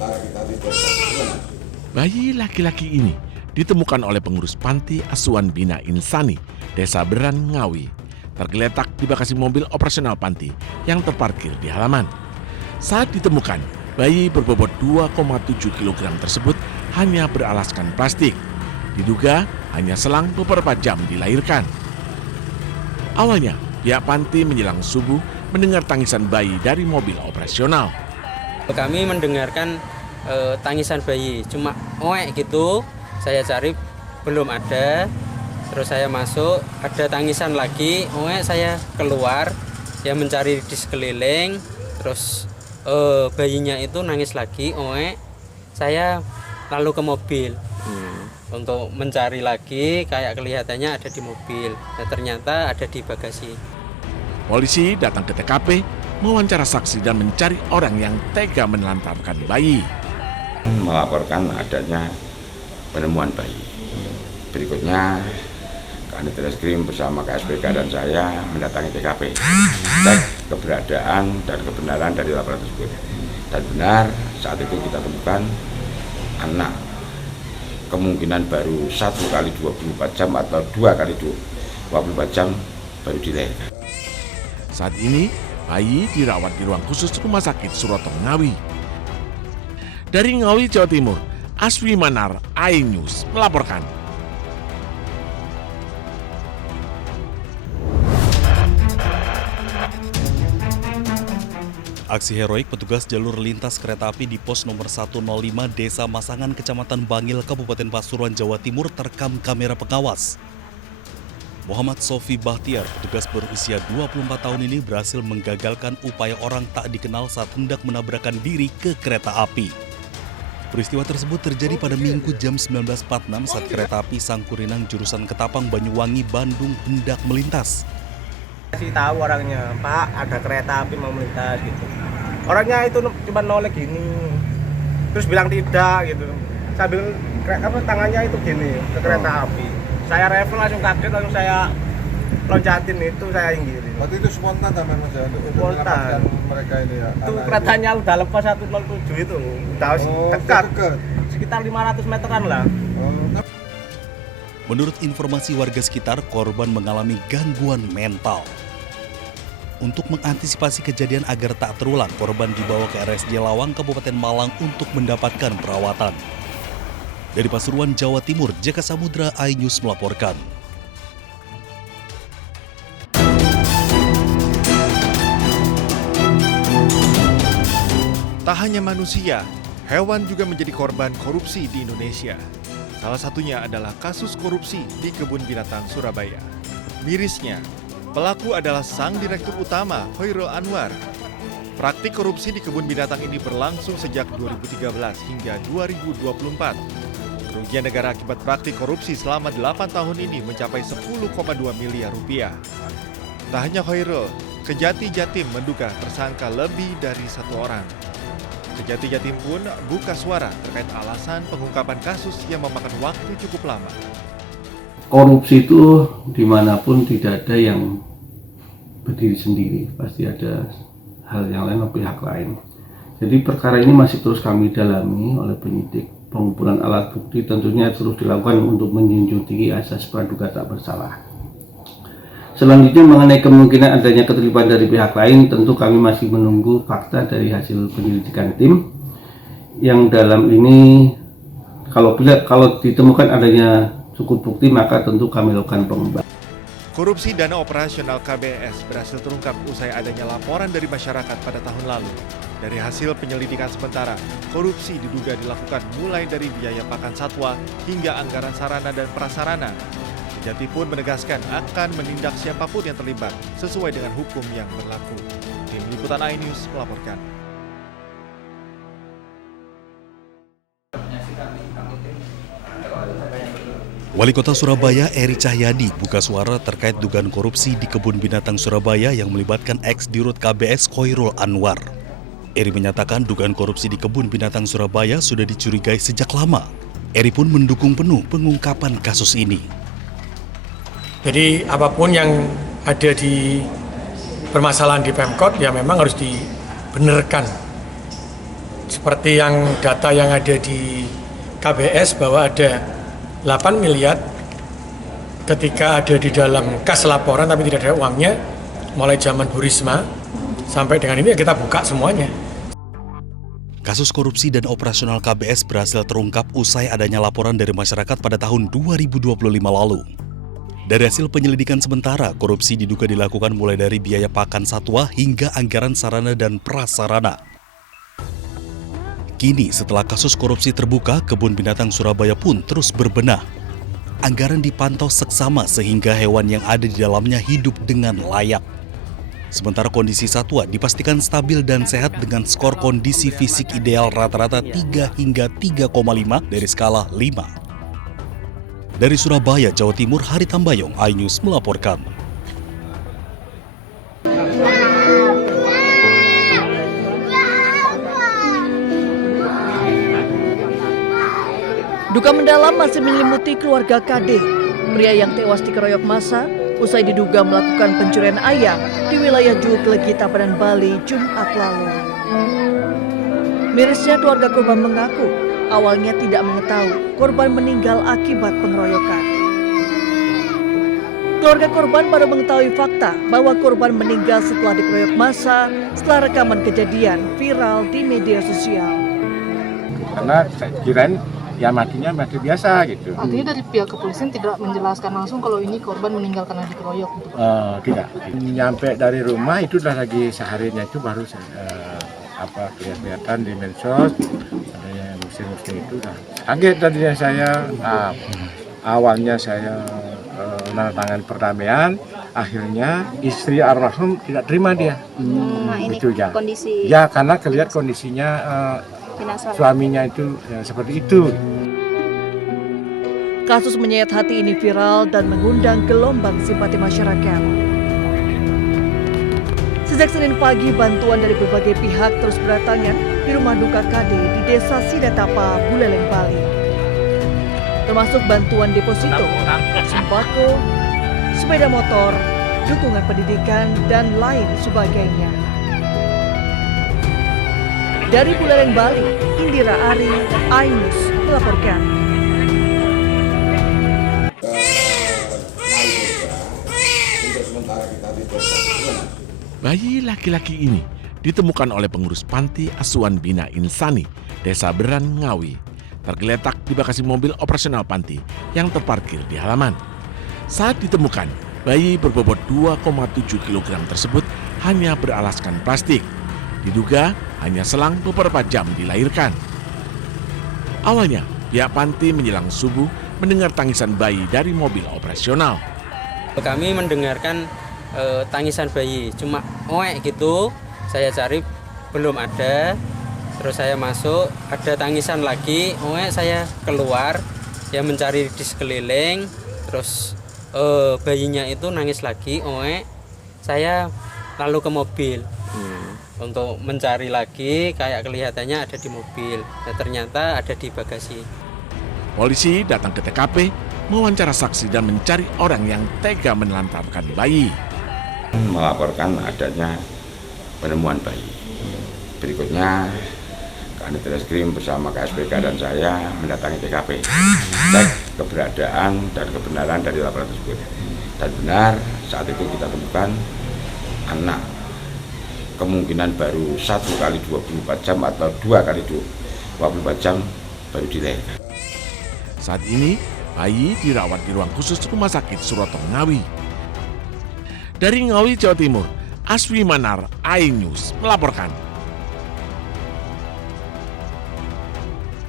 Bayi laki-laki ini ditemukan oleh pengurus Panti Asuhan Bina Insani, Desa Beran, Ngawi, tergeletak di bagasi mobil operasional panti yang terparkir di halaman. Saat ditemukan, bayi berbobot 2,7 kg tersebut hanya beralaskan plastik. Diduga hanya selang beberapa jam dilahirkan. Awalnya, pihak panti menjelang subuh mendengar tangisan bayi dari mobil operasional. Kami mendengarkan tangisan bayi, cuma oek gitu. Saya cari belum ada, terus saya masuk, ada tangisan lagi, oek, saya keluar, ya mencari di sekeliling, terus bayinya itu nangis lagi, oek, saya lalu ke mobil untuk mencari lagi, kayak kelihatannya ada di mobil, dan ternyata ada di bagasi. Polisi datang ke TKP, mewawancara saksi dan mencari orang yang tega menelantarkan bayi. Melaporkan adanya penemuan bayi. Berikutnya, Kanit Reskrim bersama KSPK dan saya mendatangi TKP, cek keberadaan dan kebenaran dari laporan tersebut. Dan benar, saat itu kita temukan anak kemungkinan baru 1 kali 24 jam atau 2 kali 24 jam baru dilahirkan. Saat ini, bayi dirawat di ruang khusus Rumah Sakit Suroto Ngawi. Dari Ngawi, Jawa Timur, Aswi Manar, iNews melaporkan. Aksi heroik petugas jalur lintas kereta api di pos nomor 105 Desa Masangan, Kecamatan Bangil, Kabupaten Pasuruan, Jawa Timur terekam kamera pengawas. Muhammad Sofi Bahtiar, petugas berusia 24 tahun ini berhasil menggagalkan upaya orang tak dikenal saat hendak menabrakkan diri ke kereta api. Peristiwa tersebut terjadi pada Minggu jam 19.46 saat kereta api Sangkurinang jurusan Ketapang, Banyuwangi, Bandung hendak melintas. Kasih tahu orangnya, Pak, ada kereta api mau melintas gitu. Orangnya itu cuma noleh gini, terus bilang tidak gitu. Sambil tangannya itu gini ke kereta api. Saya refleks langsung kaget, langsung saya loncatin itu, saya inggirin. Waktu itu spontan sampai Mas ya, untuk Spontan. mereka ini ya. Itu keretanya udah lepas 107 itu, udah dekat, sekitar 500 meteran lah. Menurut informasi warga sekitar, korban mengalami gangguan mental. Untuk mengantisipasi kejadian agar tak terulang, korban dibawa ke RSJ Lawang, Kabupaten Malang untuk mendapatkan perawatan. Dari Pasuruan, Jawa Timur, Jaka Samudra, iNews melaporkan. Tak hanya manusia, hewan juga menjadi korban korupsi di Indonesia. Salah satunya adalah kasus korupsi di Kebun Binatang Surabaya. Mirisnya, pelaku adalah sang direktur utama, Hoirul Anwar. Praktik korupsi di Kebun Binatang ini berlangsung sejak 2013 hingga 2024. Kerugian negara akibat praktik korupsi selama 8 tahun ini mencapai 10,2 miliar rupiah. Tak hanya Hoirul, Kejati Jatim menduga tersangka lebih dari 1 orang. Kejati Jatim pun buka suara terkait alasan pengungkapan kasus yang memakan waktu cukup lama. Korupsi itu dimanapun tidak ada yang berdiri sendiri, pasti ada hal yang lain atau pihak lain. Jadi perkara ini masih terus kami dalami oleh penyidik. Pengumpulan alat bukti tentunya terus dilakukan untuk menjunjung tinggi asas praduga tak bersalah. Selanjutnya mengenai kemungkinan adanya keterlibatan dari pihak lain, tentu kami masih menunggu fakta dari hasil penyelidikan tim. Yang dalam ini kalau ditemukan adanya cukup bukti, maka tentu kami lakukan pengembangan. Korupsi dana operasional KBS berhasil terungkap usai adanya laporan dari masyarakat pada tahun lalu. Dari hasil penyelidikan sementara, korupsi diduga dilakukan mulai dari biaya pakan satwa hingga anggaran sarana dan prasarana. Kejati pun menegaskan akan menindak siapapun yang terlibat sesuai dengan hukum yang berlaku. Tim Liputan iNews melaporkan. Wali Kota Surabaya Eri Cahyadi buka suara terkait dugaan korupsi di Kebun Binatang Surabaya yang melibatkan ex-dirut KBS Hoirul Anwar. Eri menyatakan dugaan korupsi di Kebun Binatang Surabaya sudah dicurigai sejak lama. Eri pun mendukung penuh pengungkapan kasus ini. Jadi apapun yang ada di permasalahan di Pemkot ya memang harus dibenarkan. seperti yang data yang ada di KBS bahwa ada 8 miliar ketika ada di dalam kas laporan tapi tidak ada uangnya mulai zaman Bu Risma sampai dengan ini ya kita buka semuanya. Kasus korupsi dan operasional KBS berhasil terungkap usai adanya laporan dari masyarakat pada tahun 2025 lalu. Dari hasil penyelidikan sementara, korupsi diduga dilakukan mulai dari biaya pakan satwa hingga anggaran sarana dan prasarana. Kini setelah kasus korupsi terbuka, Kebun Binatang Surabaya pun terus berbenah. Anggaran dipantau seksama sehingga hewan yang ada di dalamnya hidup dengan layak. Sementara kondisi satwa dipastikan stabil dan sehat dengan skor kondisi fisik ideal rata-rata 3 hingga 3,5 dari skala 5. Dari Surabaya, Jawa Timur, Hari Tambayong, iNews melaporkan. Duka mendalam masih menyelimuti keluarga KD, pria yang tewas dikeroyok massa usai diduga melakukan pencurian ayam di wilayah Juklegi, Tabanan, Bali, Jumat lalu. Mirisnya keluarga korban mengaku awalnya tidak mengetahui korban meninggal akibat pengeroyokan. Keluarga korban baru mengetahui fakta bahwa korban meninggal setelah dikeroyok massa setelah rekaman kejadian viral di media sosial. Karena saya kirain ya matinya mati biasa gitu. Artinya dari pihak kepolisian tidak menjelaskan langsung kalau ini korban meninggal karena dikeroyok gitu? Tidak. Nyampe dari rumah itu udah lagi seharinya itu baru kelihatan di medsos adanya muslim itu. Kaget tadinya saya. Awalnya saya menandatangani perdamaian, akhirnya istri almarhum tidak terima dia. Ini itu ya. Kondisi. Ya karena kelihatan kondisinya suaminya itu ya, seperti itu. Kasus menyayat hati ini viral dan mengundang gelombang simpati masyarakat. Sejak Senin pagi, bantuan dari berbagai pihak terus berdatangan di rumah duka KD di Desa Sidatapa, Buleleng, Bali. Termasuk bantuan deposito, sembako, sepeda motor, dukungan pendidikan, dan lain sebagainya. Dari Buleleng, Bali, Indira Ari, iNews melaporkan. Bayi laki-laki ini ditemukan oleh pengurus Panti Asuhan Bina Insani, Desa Beran, Ngawi, tergeletak di bagasi mobil operasional panti yang terparkir di halaman. Saat ditemukan, bayi berbobot 2,7 kg tersebut hanya beralaskan plastik. Diduga hanya selang beberapa jam dilahirkan. Awalnya, pihak panti menjelang subuh mendengar tangisan bayi dari mobil operasional. Kami mendengarkan tangisan bayi, cuma oek gitu. Saya cari belum ada. Terus saya masuk, ada tangisan lagi, oek, saya keluar, ya mencari di sekeliling. Terus bayinya itu nangis lagi, oek. Saya lalu ke mobil untuk mencari lagi, kayak kelihatannya ada di mobil. Dan ternyata ada di bagasi. Polisi datang ke TKP, mewawancara saksi dan mencari orang yang tega menelantarkan bayi. Melaporkan adanya penemuan bayi. Berikutnya Kanit Reskrim bersama KSPK dan saya mendatangi TKP, cek keberadaan dan kebenaran dari laporan tersebut. Dan benar saat itu kita temukan anak kemungkinan baru 1 kali 24 jam atau 2 kali 24 jam baru dilahirkan. Saat ini bayi dirawat di ruang khusus Rumah Sakit Suroto, Ngawi. Dari Ngawi, Jawa Timur, Aswi Manar, iNews melaporkan.